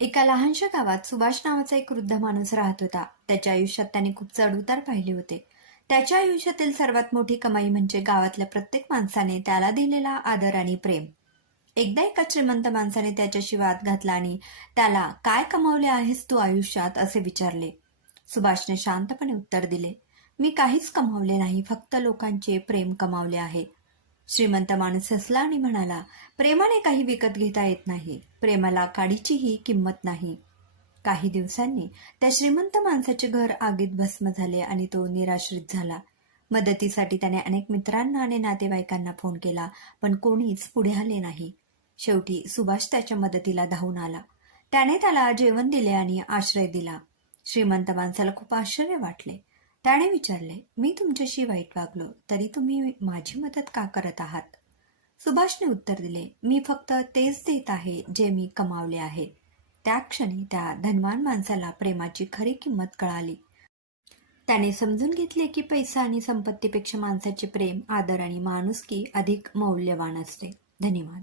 एका लहानशा गावात सुभाष नावाचा एक वृद्ध माणूस राहत होता. त्याच्या आयुष्यात त्याने खूप चढ-उतार पाहिले होते. त्याच्या आयुष्यातील सर्वात मोठी कमाई म्हणजे गावातल्या प्रत्येक माणसाने त्याला दिलेला आदर आणि प्रेम. एकदा एका श्रीमंत माणसाने त्याच्याशी वाद घातला आणि त्याला "काय कमावले आहेस तू आयुष्यात?" असे विचारले. सुभाषने शांतपणे उत्तर दिले, "मी काहीच कमावले नाही, फक्त लोकांचे प्रेम कमावले आहे." श्रीमंत माणूस हसला आणि म्हणाला, "प्रेमाने काही विकत घेता येत नाही. प्रेमाला काडीचीही किंमत नाही." काही दिवसांनी त्या श्रीमंत माणसाचे घर आगीत भस्म झाले आणि तो निराश्रित झाला. मदतीसाठी त्याने अनेक मित्रांना आणि नातेवाईकांना फोन केला, पण कोणीच पुढे आले नाही. शेवटी सुभाष त्याच्या मदतीला धावून आला. त्याने त्याला जेवण दिले आणि आश्रय दिला. श्रीमंत माणसाला खूप आश्चर्य वाटले. त्याने विचारले, "मी तुमच्याशी वाईट वागलो, तरी तुम्ही माझी मदत का करत आहात?" सुभाषने उत्तर दिले, "मी फक्त तेच देत आहे जे मी कमावले आहे." त्या क्षणी त्या धनवान माणसाला प्रेमाची खरी किंमत कळाली. त्याने समजून घेतले की पैसा आणि संपत्तीपेक्षा माणसाचे प्रेम, आदर आणि माणुसकी अधिक मौल्यवान असते. धन्यवाद.